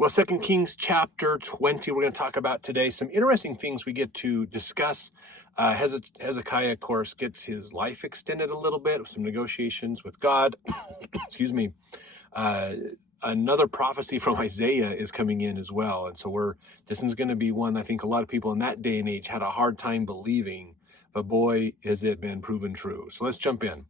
Well, 2 Kings chapter 20, we're going to talk about today. Some interesting things we get to discuss. Hezekiah, of course, gets his life extended a little bit with some negotiations with God. Excuse me. Another prophecy from Isaiah is coming in as well. And so this is going to be one I think a lot of people in that day and age had a hard time believing. But boy, has it been proven true. So let's jump in.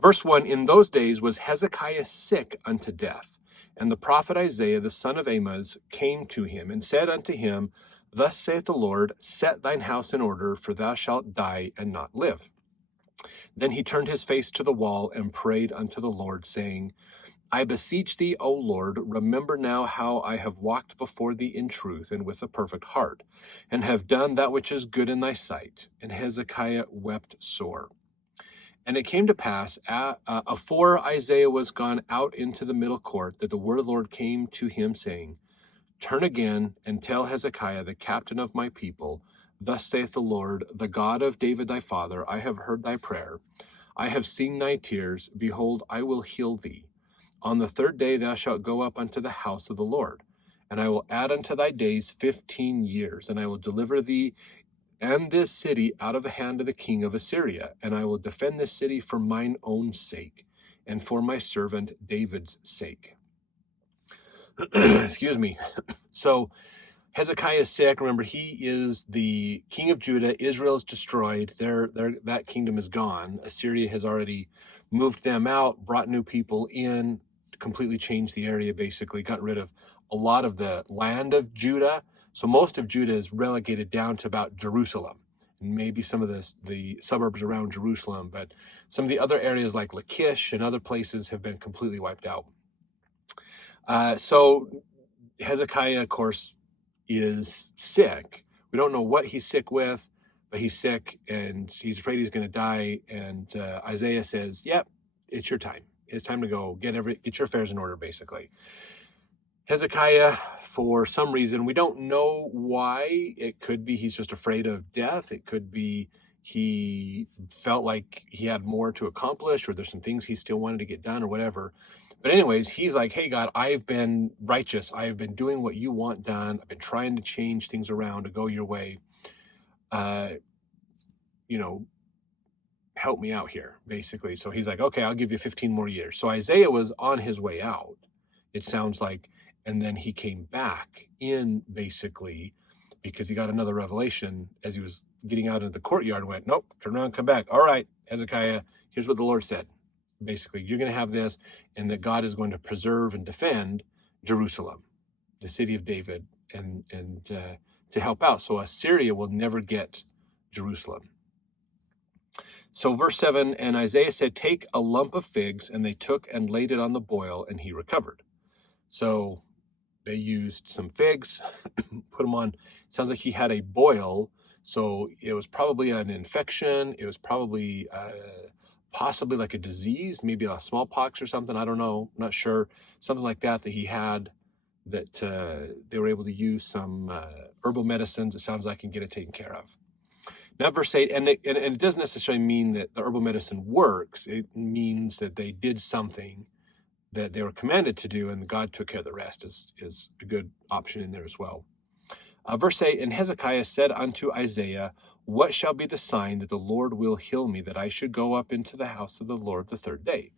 Verse 1, in those days was Hezekiah sick unto death. And the prophet Isaiah, the son of Amoz, came to him and said unto him, Thus saith the Lord, set thine house in order, for thou shalt die and not live. Then he turned his face to the wall and prayed unto the Lord, saying, I beseech thee, O Lord, remember now how I have walked before thee in truth and with a perfect heart, and have done that which is good in thy sight. And Hezekiah wept sore. And it came to pass, afore Isaiah was gone out into the middle court, that the word of the Lord came to him, saying, Turn again, and tell Hezekiah, the captain of my people, Thus saith the Lord, the God of David thy father, I have heard thy prayer. I have seen thy tears. Behold, I will heal thee. On the third day thou shalt go up unto the house of the Lord. And I will add unto thy days 15 years, and I will deliver thee and this city out of the hand of the king of Assyria, and I will defend this city for mine own sake, and for my servant David's sake. Excuse me. So Hezekiah is sick. Remember, he is the king of Judah. Israel is destroyed. That kingdom is gone. Assyria has already moved them out, brought new people in, completely changed the area, basically got rid of a lot of the land of Judah. So most of Judah is relegated down to about Jerusalem, and maybe some of the suburbs around Jerusalem, but some of the other areas like Lachish and other places have been completely wiped out. So Hezekiah, of course, is sick. We don't know what he's sick with, but he's sick and he's afraid he's going to die. And Isaiah says, yep, it's your time. It's time to go get your affairs in order, basically. Hezekiah, for some reason, we don't know why. It could be he's just afraid of death. It could be he felt like he had more to accomplish, or there's some things he still wanted to get done or whatever. But anyways, he's like, hey, God, I've been righteous. I have been doing what you want done. I've been trying to change things around to go your way. Help me out here, basically. So he's like, okay, I'll give you 15 more years. So Isaiah was on his way out, it sounds like. And then he came back in, basically, because he got another revelation as he was getting out into the courtyard and went, nope, turn around, come back. All right, Hezekiah, here's what the Lord said. Basically, you're going to have this, and that God is going to preserve and defend Jerusalem, the city of David, and to help out. So Assyria will never get Jerusalem. So verse 7, and Isaiah said, take a lump of figs, and they took and laid it on the boil, and he recovered. So they used some figs, put them on. It sounds like he had a boil, so it was probably an infection. It was probably possibly like a disease, maybe a smallpox or something. I don't know, I'm not sure. Something like that he had, that they were able to use some herbal medicines, it sounds like, and get it taken care of. Now, verse 8, and it doesn't necessarily mean that the herbal medicine works. It means that they did something that they were commanded to do, and God took care of the rest is a good option in there as well. Verse 8, and Hezekiah said unto Isaiah, what shall be the sign that the Lord will heal me, that I should go up into the house of the Lord the third day?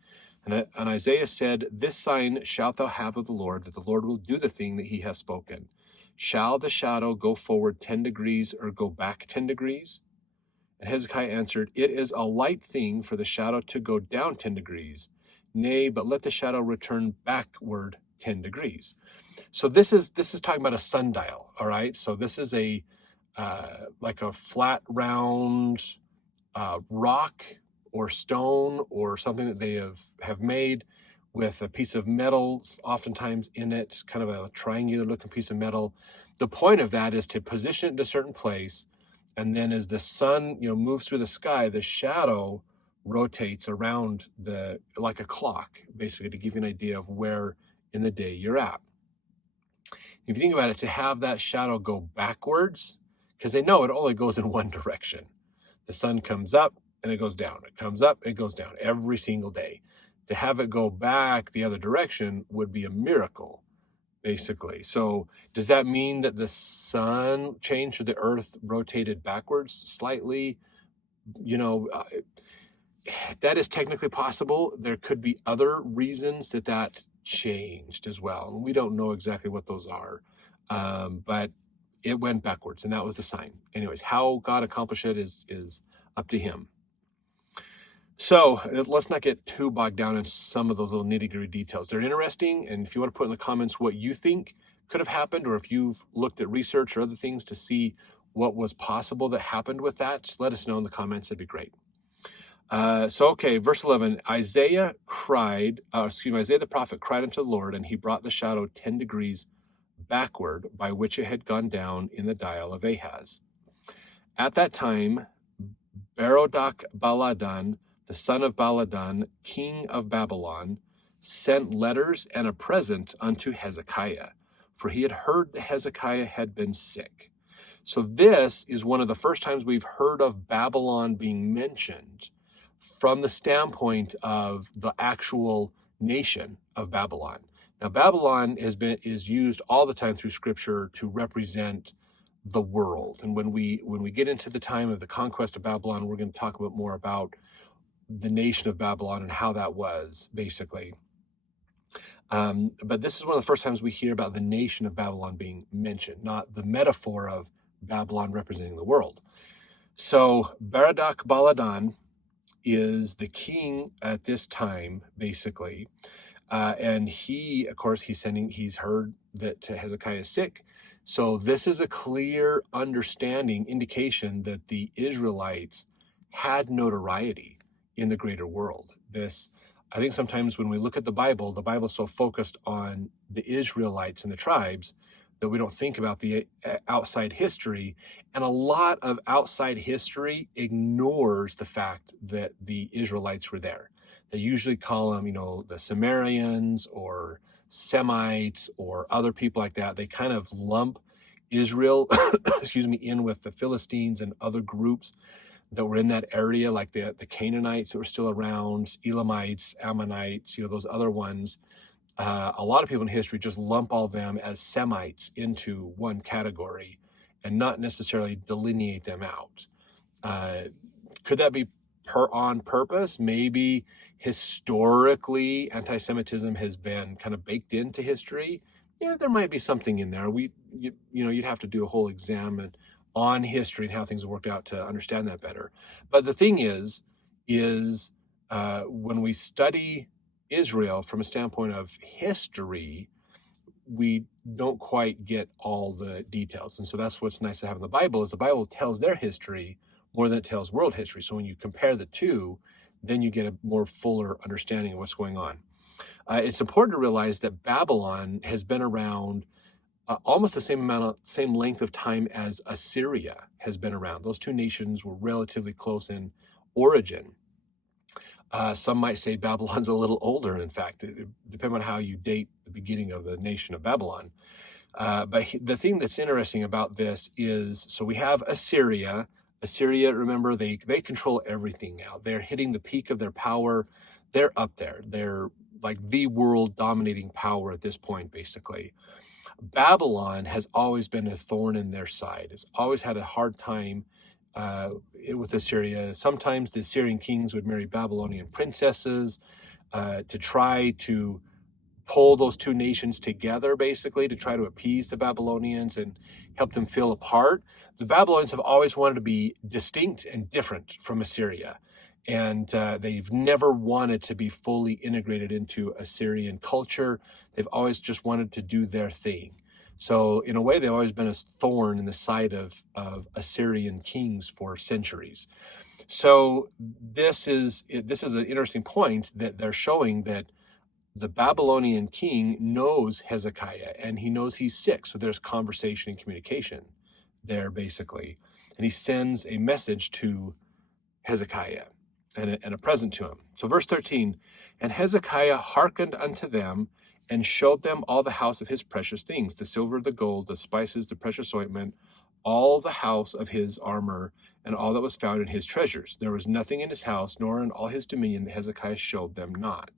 And Isaiah said, this sign shalt thou have of the Lord, that the Lord will do the thing that he has spoken. Shall the shadow go forward 10 degrees or go back 10 degrees? And Hezekiah answered, it is a light thing for the shadow to go down 10 degrees. Nay, but let the shadow return backward 10 degrees. So this is talking about a sundial, all right? So this is a like a flat, round rock or stone or something that they have made with a piece of metal, oftentimes in it, kind of a triangular looking piece of metal. The point of that is to position it in a certain place, and then as the sun, moves through the sky, the shadow rotates around like a clock, basically, to give you an idea of where in the day you're at. If you think about it, to have that shadow go backwards, because they know it only goes in one direction. The sun comes up and it goes down. It comes up, it goes down every single day. To have it go back the other direction would be a miracle, basically. So does that mean that the sun changed or the earth rotated backwards slightly? You know, that is technically possible. There could be other reasons that changed as well. And we don't know exactly what those are. But it went backwards, and that was the sign. Anyways, how God accomplished it is up to him. So let's not get too bogged down in some of those little nitty-gritty details. They're interesting, and if you want to put in the comments what you think could have happened, or if you've looked at research or other things to see what was possible that happened with that, just let us know in the comments. It'd be great. Okay, verse 11, Isaiah the prophet cried unto the Lord, and he brought the shadow 10 degrees backward, by which it had gone down in the dial of Ahaz. At that time, Berodach Baladan, the son of Baladan, king of Babylon, sent letters and a present unto Hezekiah, for he had heard that Hezekiah had been sick. So this is one of the first times we've heard of Babylon being mentioned from the standpoint of the actual nation of Babylon. Now, Babylon is used all the time through Scripture to represent the world. And when we get into the time of the conquest of Babylon, we're going to talk a bit more about the nation of Babylon and how that was, basically. But this is one of the first times we hear about the nation of Babylon being mentioned, not the metaphor of Babylon representing the world. So Berodach Baladan is the king at this time, basically. And he, of course, he's heard that Hezekiah is sick. So this is a clear indication that the Israelites had notoriety in the greater world. I think sometimes when we look at the Bible is so focused on the Israelites and the tribes that we don't think about the outside history. And a lot of outside history ignores the fact that the Israelites were there. They usually call them, the Sumerians or Semites or other people like that. They kind of lump Israel, in with the Philistines and other groups that were in that area, like the Canaanites that were still around, Elamites, Ammonites, those other ones. A lot of people in history just lump all them as Semites into one category and not necessarily delineate them out. Could that be on purpose? Maybe historically anti-Semitism has been kind of baked into history. Yeah, there might be something in there. You'd have to do a whole exam on history and how things have worked out to understand that better. But the thing is when we study Israel from a standpoint of history, we don't quite get all the details. And so that's what's nice to have in the Bible, is the Bible tells their history more than it tells world history. So when you compare the two, then you get a more fuller understanding of what's going on. It's important to realize that Babylon has been around almost the same length of time as Assyria has been around. Those two nations were relatively close in origin. Some might say Babylon's a little older, in fact, depending on how you date the beginning of the nation of Babylon. But the thing that's interesting about this is, so we have Assyria. Assyria, remember, they control everything now. They're hitting the peak of their power. They're up there. They're like the world dominating power at this point, basically. Babylon has always been a thorn in their side. It's always had a hard time with Assyria. Sometimes the Assyrian kings would marry Babylonian princesses to try to pull those two nations together, basically, to try to appease the Babylonians and help them feel apart. The Babylonians have always wanted to be distinct and different from Assyria. And they've never wanted to be fully integrated into Assyrian culture. They've always just wanted to do their thing. So in a way, they've always been a thorn in the side of Assyrian kings for centuries. So this is an interesting point that they're showing that the Babylonian king knows Hezekiah and he knows he's sick. So there's conversation and communication there, basically. And he sends a message to Hezekiah and a present to him. So verse 13, and Hezekiah hearkened unto them and showed them all the house of his precious things, the silver, the gold, the spices, the precious ointment, all the house of his armor, and all that was found in his treasures. There was nothing in his house, nor in all his dominion that Hezekiah showed them not.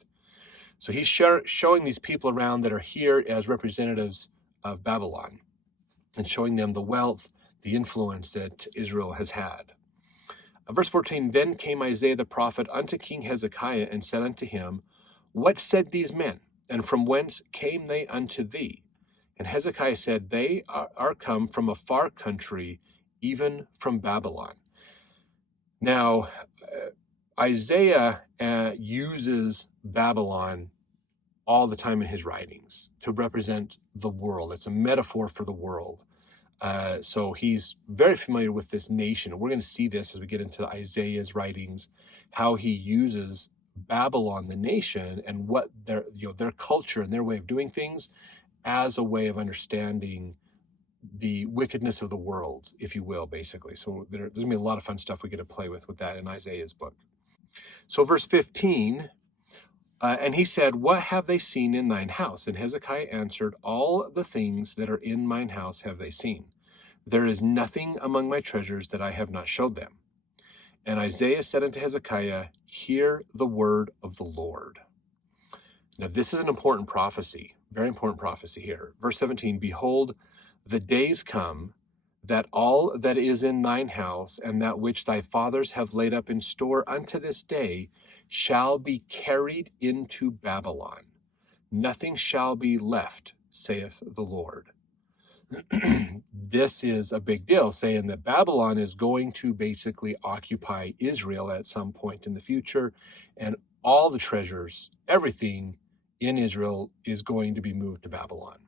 So he's showing these people around that are here as representatives of Babylon and showing them the wealth, the influence that Israel has had. Verse 14, then came Isaiah the prophet unto King Hezekiah and said unto him, what said these men, and from whence came they unto thee? And Hezekiah said, they are come from a far country, even from Babylon. Now, Isaiah uses Babylon all the time in his writings to represent the world. It's a metaphor for the world. So he's very familiar with this nation. We're going to see this as we get into Isaiah's writings, how he uses Babylon, the nation, and what their culture and their way of doing things as a way of understanding the wickedness of the world, if you will, basically. So there's going to be a lot of fun stuff we get to play with that in Isaiah's book. So verse 15, and he said, what have they seen in thine house? And Hezekiah answered, all the things that are in mine house have they seen. There is nothing among my treasures that I have not showed them. And Isaiah said unto Hezekiah, hear the word of the Lord. Now this is an important prophecy, very important prophecy here. Verse 17, behold, the days come that all that is in thine house and that which thy fathers have laid up in store unto this day shall be carried into Babylon. Nothing shall be left, saith the Lord. This is a big deal, saying that Babylon is going to basically occupy Israel at some point in the future, and all the treasures, everything in Israel is going to be moved to Babylon.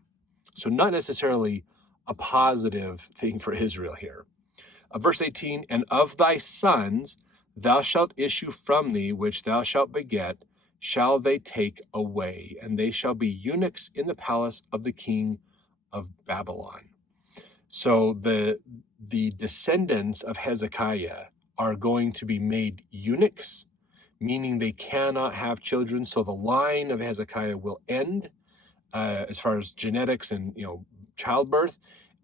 So not necessarily a positive thing for Israel here. Verse 18, and of thy sons thou shalt issue from thee, which thou shalt beget, shall they take away, and they shall be eunuchs in the palace of the king of Babylon. So the descendants of Hezekiah are going to be made eunuchs, meaning they cannot have children. So the line of Hezekiah will end as far as genetics and childbirth,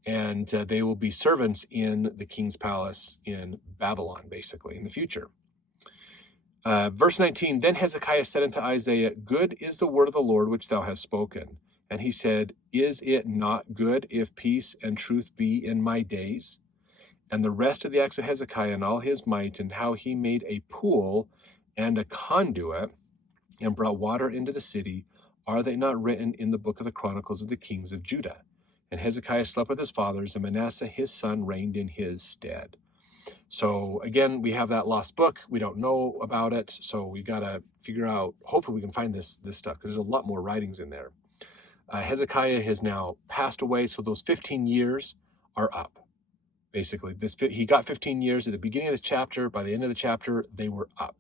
and they will be servants in the king's palace in Babylon, basically, in the future. Verse 19, then Hezekiah said unto Isaiah, good is the word of the Lord which thou hast spoken. And he said, is it not good if peace and truth be in my days? And the rest of the acts of Hezekiah and all his might, and how he made a pool and a conduit and brought water into the city, are they not written in the book of the Chronicles of the kings of Judah? And Hezekiah slept with his fathers, and Manasseh his son reigned in his stead. So again, we have that lost book. We don't know about it. So we got to figure out, hopefully we can find this stuff, because there's a lot more writings in there. Hezekiah has now passed away, so those 15 years are up. Basically, he got 15 years at the beginning of this chapter. By the end of the chapter, they were up.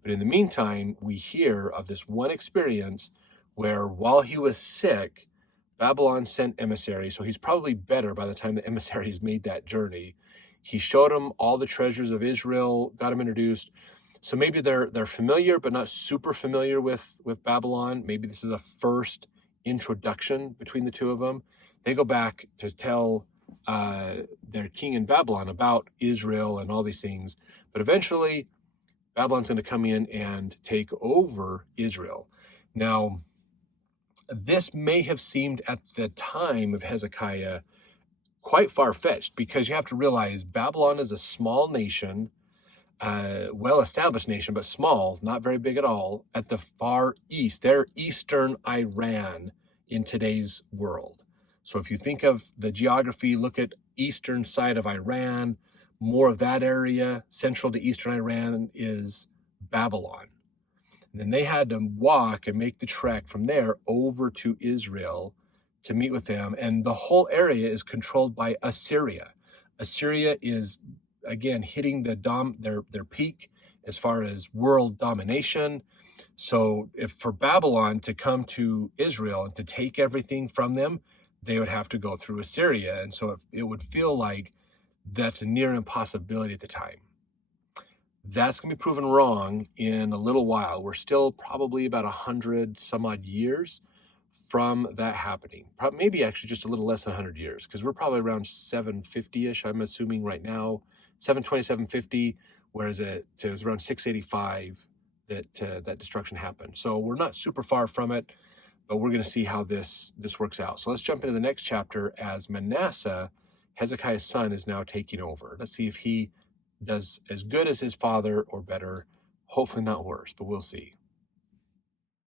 But in the meantime, we hear of this one experience where while he was sick, Babylon sent emissaries. So he's probably better by the time the emissaries made that journey. He showed them all the treasures of Israel, got them introduced. So maybe they're familiar, but not super familiar with Babylon. Maybe this is a first introduction between the two of them. They go back to tell their king in Babylon about Israel and all these things. But eventually, Babylon's going to come in and take over Israel. Now, this may have seemed at the time of Hezekiah quite far-fetched, because you have to realize Babylon is a small nation, well-established nation, but small, not very big at all, at the far east. They're eastern Iran in today's world. So if you think of the geography, look at eastern side of Iran, more of that area, central to eastern Iran is Babylon. And then they had to walk and make the trek from there over to Israel to meet with them. And the whole area is controlled by Assyria. Assyria is, again, hitting their peak as far as world domination. So if for Babylon to come to Israel and to take everything from them, they would have to go through Assyria. And so it would feel like that's a near impossibility at the time. That's going to be proven wrong in a little while. We're still probably about 100 some odd years from that happening. Maybe actually just a little less than 100 years, because we're probably around 750-ish, I'm assuming right now, 720, 750, whereas it was around 685 that destruction happened. So we're not super far from it, but we're going to see how this works out. So let's jump into the next chapter as Manasseh, Hezekiah's son, is now taking over. Let's see if he does as good as his father or better. Hopefully not worse, but we'll see.